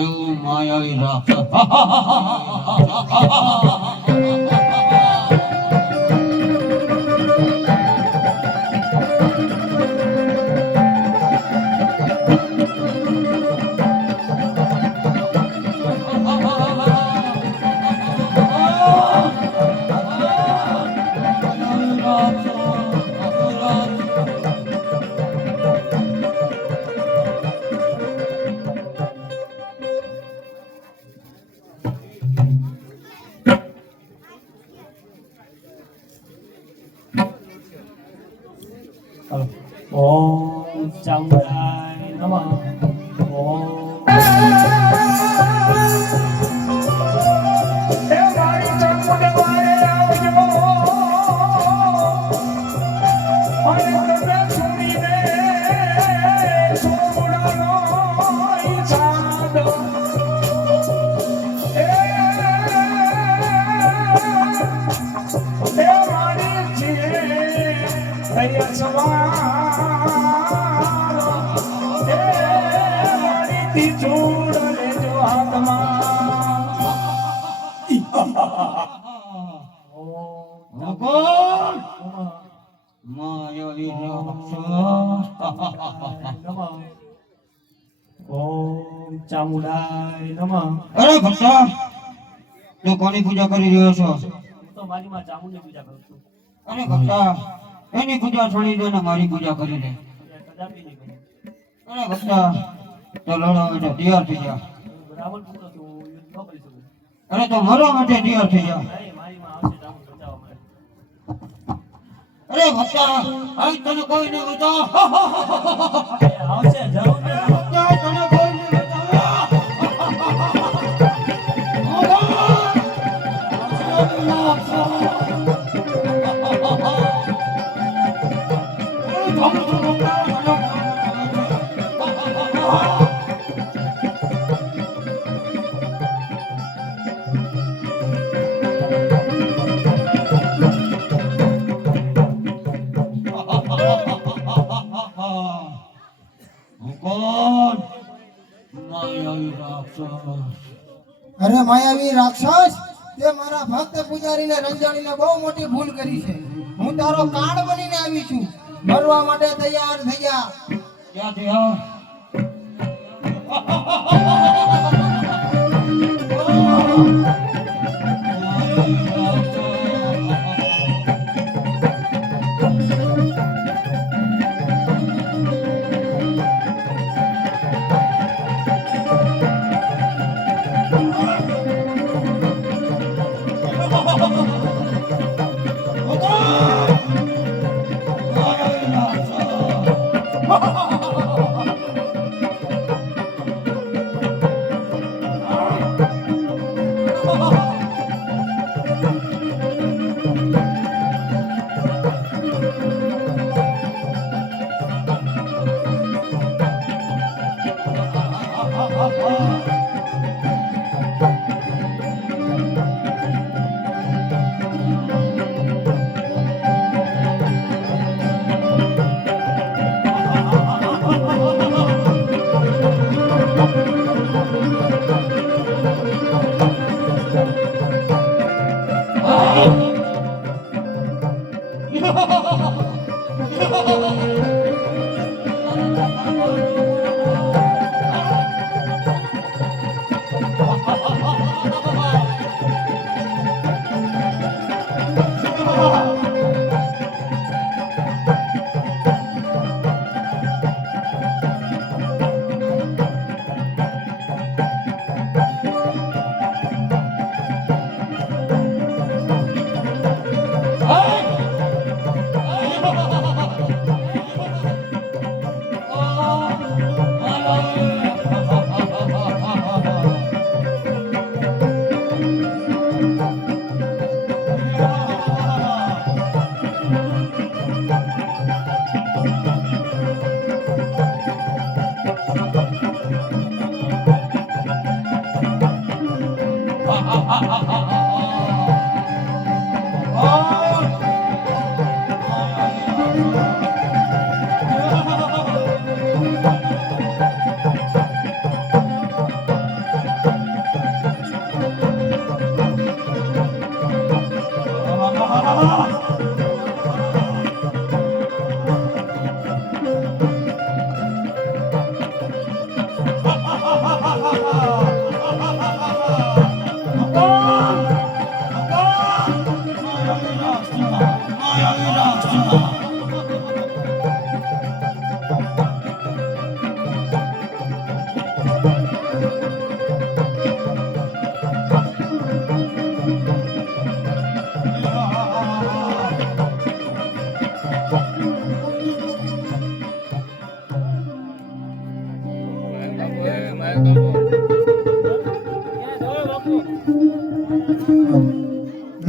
એવું માયાવી રાક્ષસ ઓમ ચામુંડાય નમઃ. ઓમ ઓમ ચામુંડાય નમઃ. અરે ભક્તા તું કોની પૂજા કરી રહ્યો છો? હું તો મારી માં ચામુંડની પૂજા કરું છું. અરે ભક્તા એની પૂજા છોડી દે ને મારી પૂજા કરી લે. કદાપી નહીં કરું. અરે ભક્તા તો લડવા માટે તૈયાર થઈ જા. હું રાવણ પુત્ર છું, હું યુદ્ધ ન કરી શકું. અરે તો મરવા માટે તૈયાર થઈ જા. નહીં, મારી માં આવશે ચામુંડ બચાવવા માટે. અરે ભક્તા આજ તને કોઈ ન બચાવ. આવશે જરૂર ને. ભક્તા તને કોઈ ન અરે માયાવી રાક્ષસ તે મારા ભક્ત પૂજારીને રંજાડીને બહુ મોટી ભૂલ કરી છે. હું તારો કાળ બનીને આવી છું. મરવા માટે તૈયાર થઈ જા. ક્યાંથી આવ?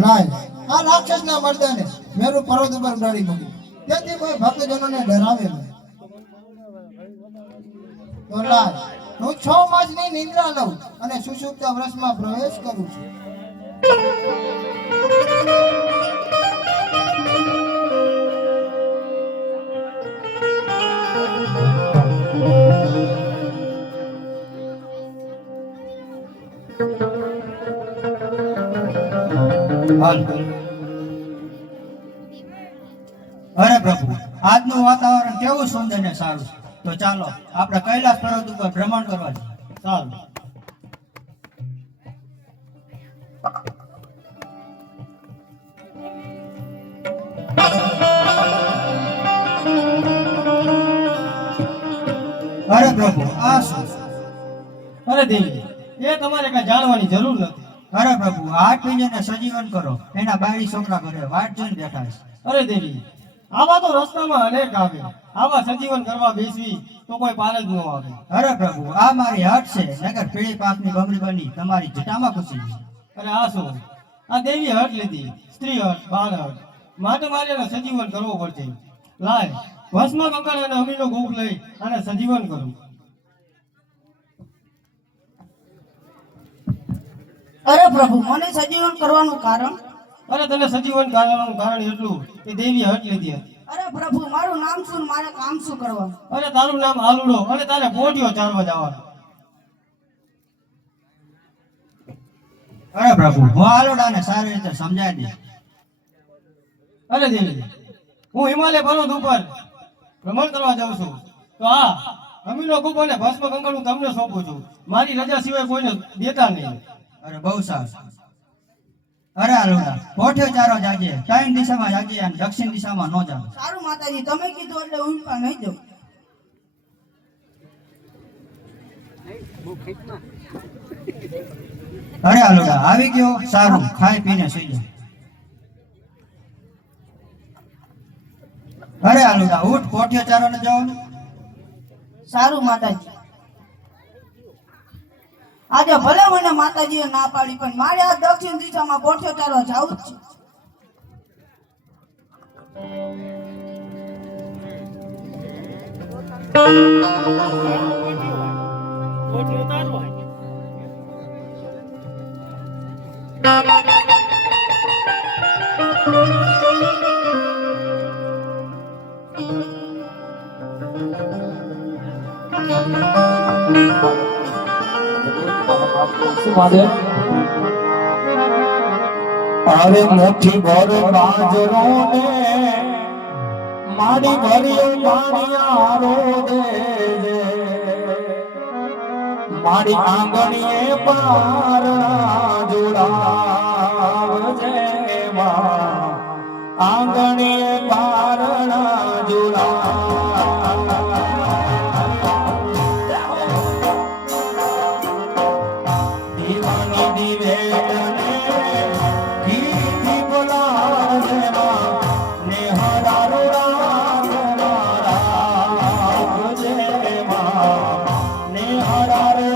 લાય આ રાક્ષસના મર્દાને મેરું પર્વત ઉપર ઉડાડી મૂક્યું. તેથી કોઈ ભક્તજનોને ડરાવે નહીં. તો લાય હું 6 માસની નિંદ્રા લઉં અને સુષુપ્ત અવસ્થામાં પ્રવેશ કરું છું. હાલ. અરે પ્રભુ, આજનું વાતાવરણ કેવું સુંદર ને સારું છે. તો ચાલો આપણે કૈલાસ પર્વત ઉપર ભ્રમણ કરવા જઈએ. ચાલો. અરે પ્રભુ, આ શું? અરે દેવી, એ તમારે કઈ જાણવાની જરૂર નથી. અરે પ્રભુ, આઠ પિંજરને સજીવન કરો. એના બાયડી છોકરા ઘરે વાટ જોઈને બેઠા છે. અરે દેવી, આવા તો રસ્તામાં અનેક આવે. આવા સજીવન કરવા બેસવી તો કોઈ પાર જ ન આવે. અરે પ્રભુ, આ મારી હટ છે. નગર પીળી પાંખની બમરી બની તમારી જટામાં ઘૂસી ગઈ. અરે આ શું? આ દેવી હટ લીધી, સ્ત્રી હટ, બાળ હટ. માટે મારે એને સજીવન કરવો પડશે. લાય ભસ્મ કંકણ અને અમીનો ગોપ લઈ અને સજીવન કરું. અરે પ્રભુ, મને સજીવન કરવાનું કારણ? અરે તને સજીવન કરવાનું કારણ એટલું કે દેવી હટ લીધી હતી. અરે પ્રભુ, મારું નામ શું, મારે કામ શું કરવાનું? અરે તારું નામ આલુડો અને તારે પોટીઓ ચારવા જવાનું. અરે પ્રભુ, હું આલોડાને સારી રીતે સમજાવી દઈશ. અરે દેવી, હું હિમાલય પર્વત ઉપર ભ્રમણ કરવા જાઉં છું. તો આ અમીનો ગોપ અને ભસ્મ કંકણ હું તમને સોંપું છું. મારી રજા સિવાય કોઈને દેતા નહીં. અરે બહુ સારું. અરે આલોડા, કોઠ્યો ચારો જાગીએ. 3 દિશામાં જાગીએ અને દક્ષિણ દિશામાં ન જાગો. સારું માતાજી, તમે કીધું એટલે હું પણ નહીં જાઉં. અરે આલોડા, આવી ગયો. સારું, ખાઈ પીને સુઈ જા. અરે આલોડા, ઉઠ, કોઠ્યો ચારો ને જવાનું. સારું માતાજી. આજે ભલે મને માતાજીએ ના પાડી, પણ મારે આ દક્ષિણ દિશામાં ગોઠ્યો ચારવા જાવું જ છે. હવે મુઠ્ઠી ભર બાજરો ને માડી ભર્યું પાણિયારો દેજે મારી આંગણીએ પારણા જોડાવજે માં આંગણીએ પારણા દીવાની દિવેટને ગીતી બોલાવે માં ને હરારો રાખજે માં ને હરારો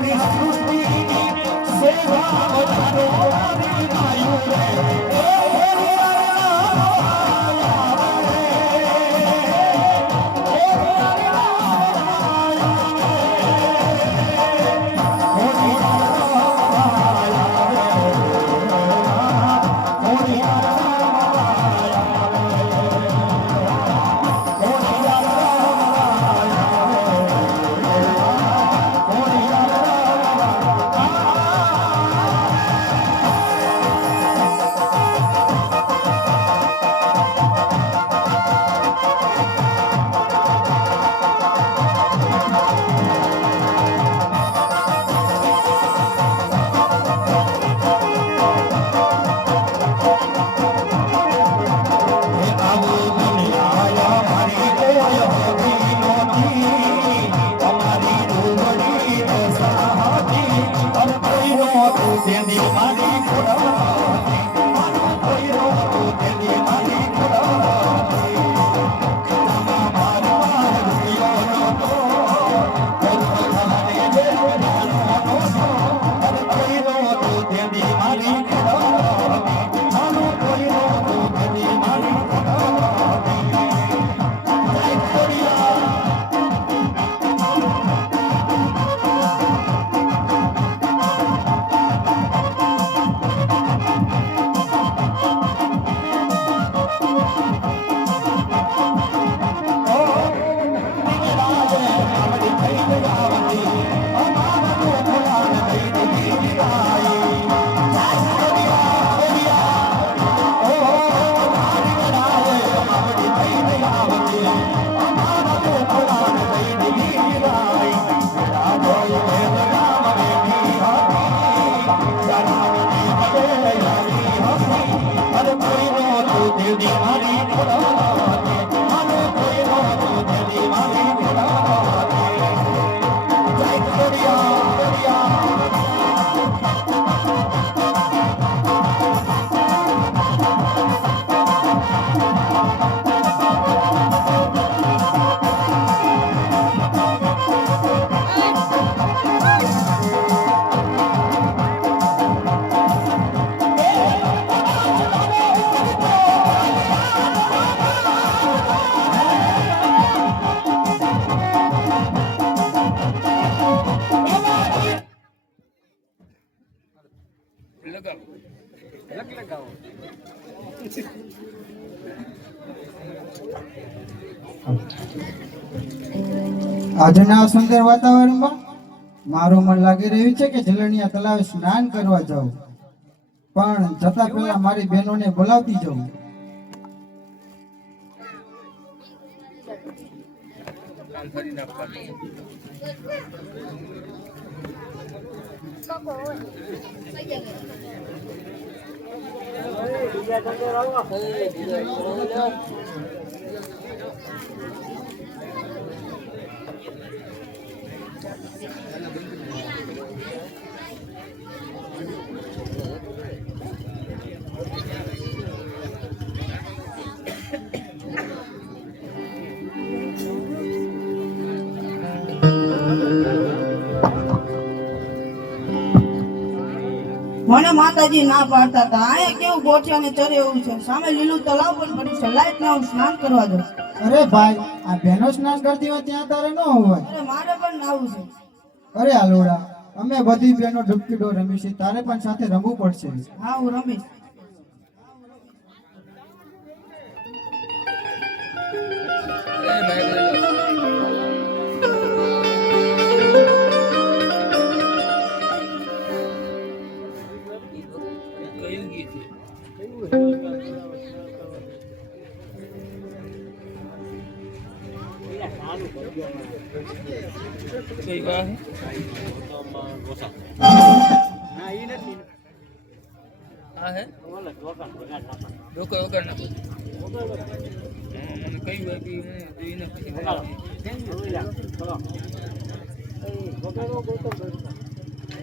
મારી સૃષ્ટિની સેવા વધારો મારી માયું રે આજના આ સુંદર વાતાવરણમાં મારું મન લાગી રહ્યું છે કે જલણિયા તળાવે સ્નાન કરવા જાઉં, પણ જતા પહેલા મારી બહેનોને બોલાવતી જાઉં. મને માતાજી ના પાડતા હતા અહીંયા કેવું ગોઠિયા ને ચરે એવું છે, સામે લીલું તલાવ પણ પડ્યું છે, લાઈટ ના હું સ્નાન કરવા જાઉં. અરે ભાઈ, આ બહેનો સ્નાન કરતી હોય ત્યાં તારે ન હોય. અરે મારે પણ નાવું છે. અરે આલોડા, અમે બધી બહેનો ડૂબકી ડોર રમી છે, તારે પણ સાથે રમવું પડશે. હા હું રમીશ.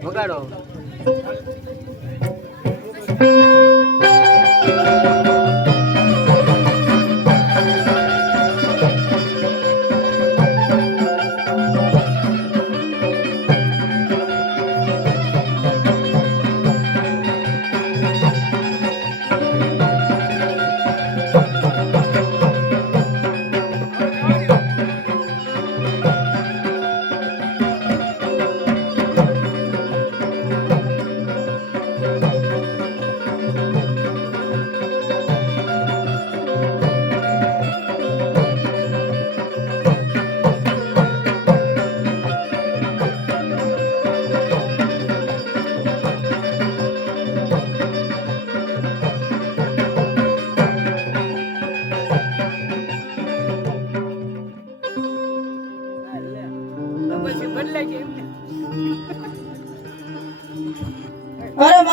વગાડો.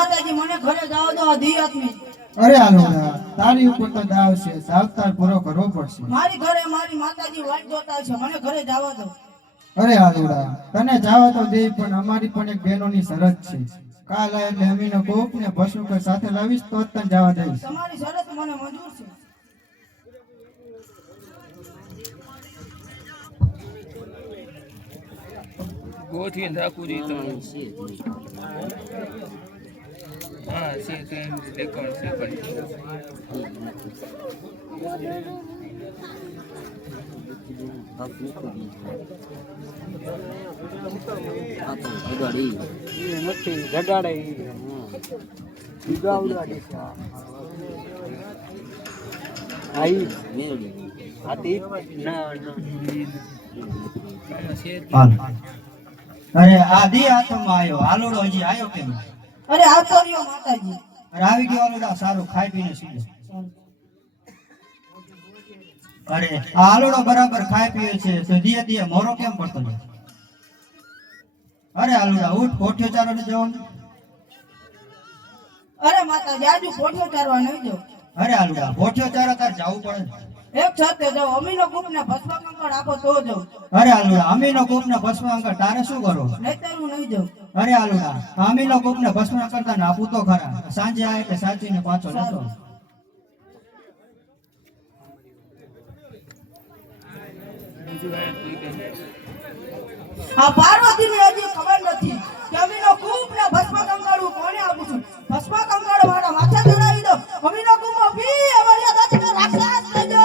માતાજી મને ઘરે જાવ દો આ દી આત્મી અરે આલુડા તારી ઉપર તો દાવ છે સાવતાર પૂરો કરવો પડશે મારી ઘરે મારી માતાજી વાટ જોતા છે મને ઘરે જવા દો અરે આલુડા તને જાવા તો દે પણ અમારી પણ એક બહેનોની શરત છે કાલ આય એટલે અમીનો કોપ ને ભસ્મકર સાથે લાવીશ તો જ તને જવા દઈશ તમારી શરત મને મંજૂર છે ગોઠવીને રાખવું જોઈએ તમારે હા છે તો એમ રેકોર્ડ છે પણ હાલ. અરે આ દી હાથમાં આવ્યો આલુડો હજી આવ્યો કેમ અરે આવતો રહ્યો માતાજી અરે આવી ગયો આલુડા સારું ખાઈ પીને સીધો અરે આ આલુડો બરાબર ખાઈ પીએ છે તો દિયે દિયે મોરો કેમ પડતો નથી અરે આલુડા ઉઠ કોઠ્યો ચારો ને જવાનું અરે માતાજી આજુ પોઠો ચારવા નહીં જાવ અરે આલુડા કોઠ્યો ચારો તાર જવું પડે એક સાથે જાવ અમીનો ગ્રુપ ને ભસ્મ કંકણ આપો તો જાવ અરે આલુડા અમીનો કોપ ને ભસ્મ અંકર તારે શું કરો નહીતર હું નહીં જાઉં અરે આલુડા અમીનો કોપ ને ભસ્મ કરતા નાપું તો ખરા સાંજે આવે એટલે સાચીને પાછો લેતો આ પાર્વતીને હજી ખબર નથી કે અમીનો ગ્રુપ ને ભસ્મ કંકણ હું કોને આપું છું ભસ્મ કંકણ મારા માથે ચડાવી દો અમીનો ગ્રુપ ભી અમારી દાદીને રાક્ષસ લેજો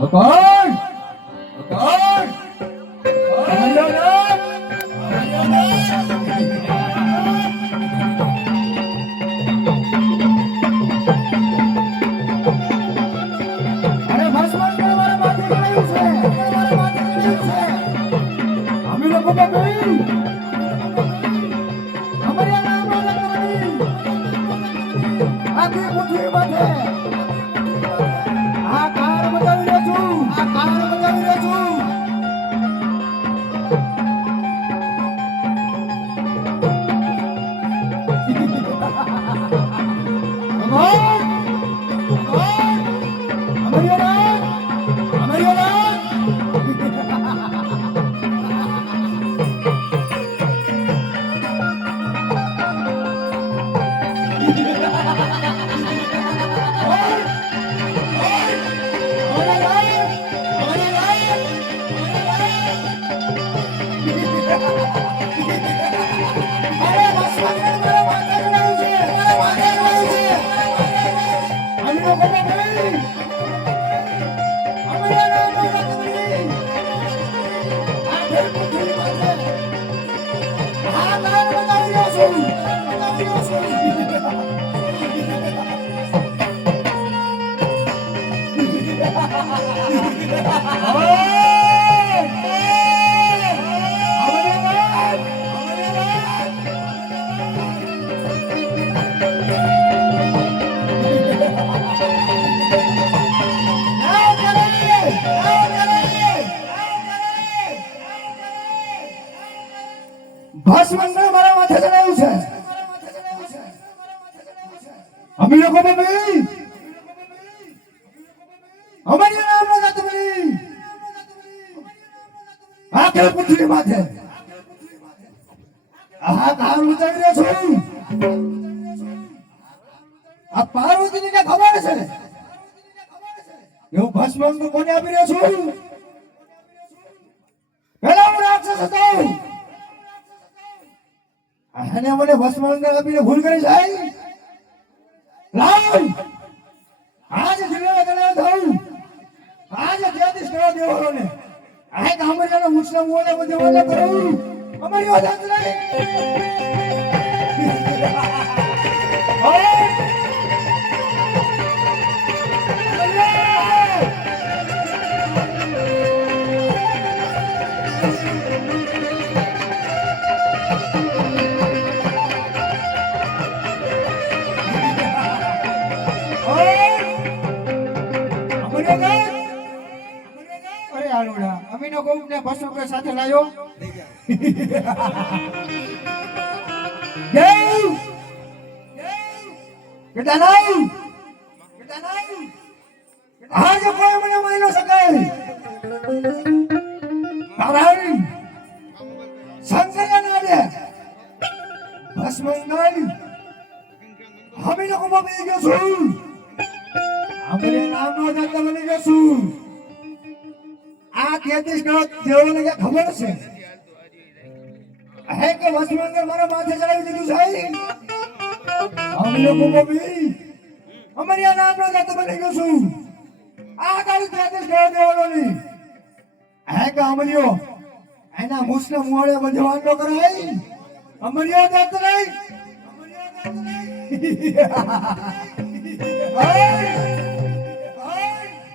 અકોણ અકોણ અરે ભસ્મ મારા માથે ચડાયું છે મારા માથે ચડાયું છે અમે લોકો ભાઈ અમારી નામ રાખવાની આખી પૃથ્વી માથે આ કાર બજાવી રહ્યો છું આ કાર બજાવી રહ્યો છું ભસ્મંગળ મારા માથે ચડાયું છે અમે લોકો ભાઈ અમારી નામ ના તમારી આખે પૃથ્વી માથે આ કાર ઉતારી રહ્યો છું આ પાર્વતીને કે ખબર છે એવું ભસ્મંગળ કોને આપી રહ્યો છું પેલા હું રાક્ષસ હતો અને મને ભસ્માંગળ આપીને ભૂલ કરી જાય લાવ આજ જિલ્લા મુસ્લિમ મોડે બધે વાલે કરું અમારી વાત નહીં અરે આલુડા અમીનો કોમ ને બસ રૂપિયા સાથે લાયો બેટા નહીં આજ કોઈ મને માયનો સકાય તારાઈ સંકલ્ય ના દે બસ મંગલ અમે લોકો બની ગયો છું આપણે નામ નો જાતા બની ગયો છું આ 33 કરોડ દેવોને કે ખબર છે હે કે વસમંગર મારા માથે ચડાવી દીધું છે અમે લોકો બી અમારી આ નામ નો જાતા બની ગયો છું આ ગાડી 33 કરોડ દેવાનો નહીં હે કે અમરિયો એના મુસ્લિમ મોડે બંધવાન નો કરાય અમરિયો જાત નહીં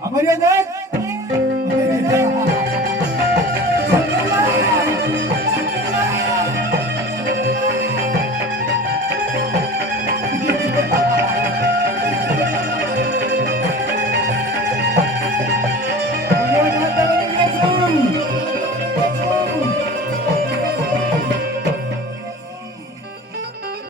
અમરિયો જાત